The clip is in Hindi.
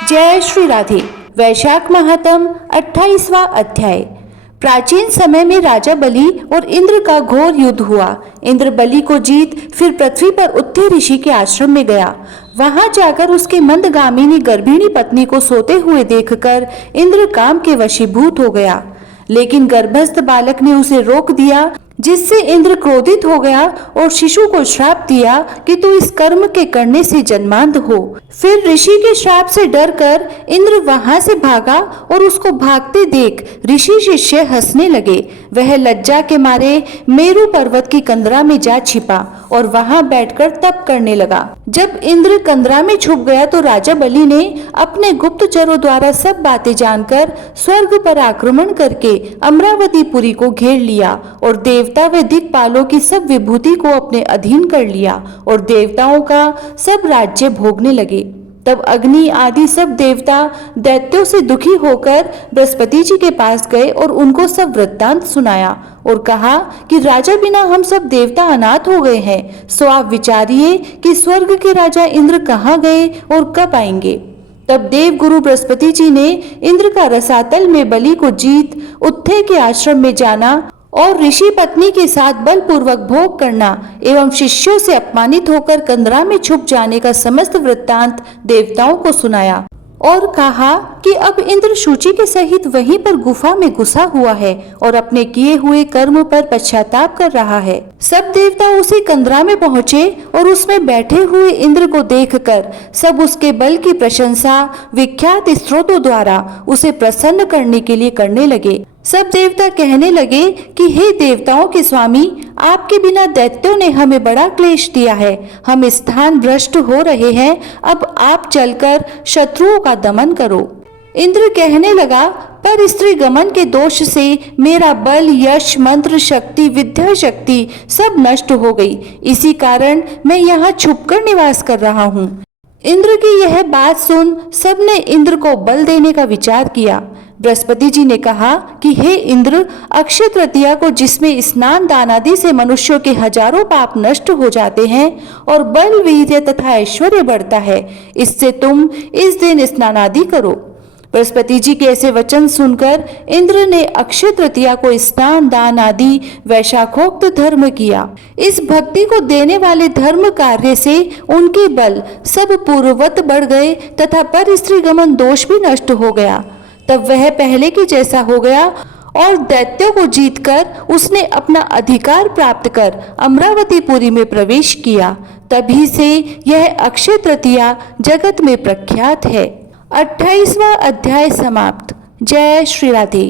जय श्री राधे। वैशाख महात्म 28वां अध्याय। प्राचीन समय में राजा बलि और इंद्र का घोर युद्ध हुआ। इंद्र बलि को जीत फिर पृथ्वी पर उत्थे ऋषि के आश्रम में गया। वहां जाकर उसके मंदगामिनी गर्भिणी पत्नी को सोते हुए देखकर इंद्र काम के वशीभूत हो गया, लेकिन गर्भस्थ बालक ने उसे रोक दिया, जिससे इंद्र क्रोधित हो गया और शिशु को श्राप दिया कि तू इस कर्म के करने से जन्मांध हो। फिर ऋषि के श्राप से डरकर इंद्र वहां से भागा और उसको भागते देख ऋषि शिष्य हंसने लगे। वह लज्जा के मारे मेरु पर्वत की कंदरा में जा छिपा और वहां बैठकर तप करने लगा। जब इंद्र कंदरा में छुप गया तो राजा बलि ने अपने गुप्तचरों द्वारा सब बातें जानकर स्वर्ग पर आक्रमण करके अमरावतीपुरी को घेर लिया और देवता व दिक्पालों की सब विभूति को अपने अधीन कर लिया और देवताओं का सब राज्य भोगने लगे। तब अग्नि आदि सब देवता दैत्यों से दुखी होकर बृहस्पति जी के पास गए और उनको सब वृत्तांत सुनाया और कहा कि राजा बिना हम सब देवता अनाथ हो गए हैं, सो आप विचारिए कि स्वर्ग के राजा इंद्र कहाँ गए और कब आएंगे। तब देव गुरु बृहस्पति जी ने इंद्र का रसातल में बलि को जीत उत्थे के आश्रम में जाना और ऋषि पत्नी के साथ बलपूर्वक भोग करना एवं शिष्यों से अपमानित होकर कंदरा में छुप जाने का समस्त वृत्तांत देवताओं को सुनाया और कहा कि अब इंद्र शुचि के सहित वहीं पर गुफा में घुसा हुआ है और अपने किए हुए कर्म पर पश्चाताप कर रहा है। सब देवता उसी कंदरा में पहुँचे और उसमें बैठे हुए इंद्र को देखकर सब उसके बल की प्रशंसा विख्यात स्त्रोतों द्वारा उसे प्रसन्न करने के लिए करने लगे। सब देवता कहने लगे कि हे देवताओं के स्वामी, आपके बिना दैत्यों ने हमें बड़ा क्लेश दिया है, हम स्थान भ्रष्ट हो रहे हैं, अब आप चलकर शत्रुओं का दमन करो। इंद्र कहने लगा, पर स्त्री गमन के दोष से मेरा बल, यश, मंत्र शक्ति, विद्या शक्ति सब नष्ट हो गई, इसी कारण मैं यहाँ छुपकर निवास कर रहा हूँ। इंद्र की यह बात सुन सबने इंद्र को बल देने का विचार किया। बृहस्पति जी ने कहा कि हे इंद्र, अक्षय तृतीया को जिसमें स्नान दान आदि से मनुष्यों के हजारों पाप नष्ट हो जाते हैं और बल, वीर्य तथा ऐश्वर्य बढ़ता है, इससे तुम इस दिन स्नान आदि करो। बृहस्पति जी के ऐसे वचन सुनकर इंद्र ने अक्षय तृतीया को स्नान दान आदि वैशाखोक्त धर्म किया। इस भक्ति को देने वाले धर्म कार्य से उनके बल सब पूर्ववत बढ़ गए तथा पर स्त्री गमन दोष भी नष्ट हो गया। तब वह पहले के जैसा हो गया और दैत्यों को जीतकर उसने अपना अधिकार प्राप्त कर अमरावतीपुरी में प्रवेश किया। तभी से यह अक्षय तृतीया जगत में प्रख्यात है। 28वां अध्याय समाप्त। जय श्री राधे।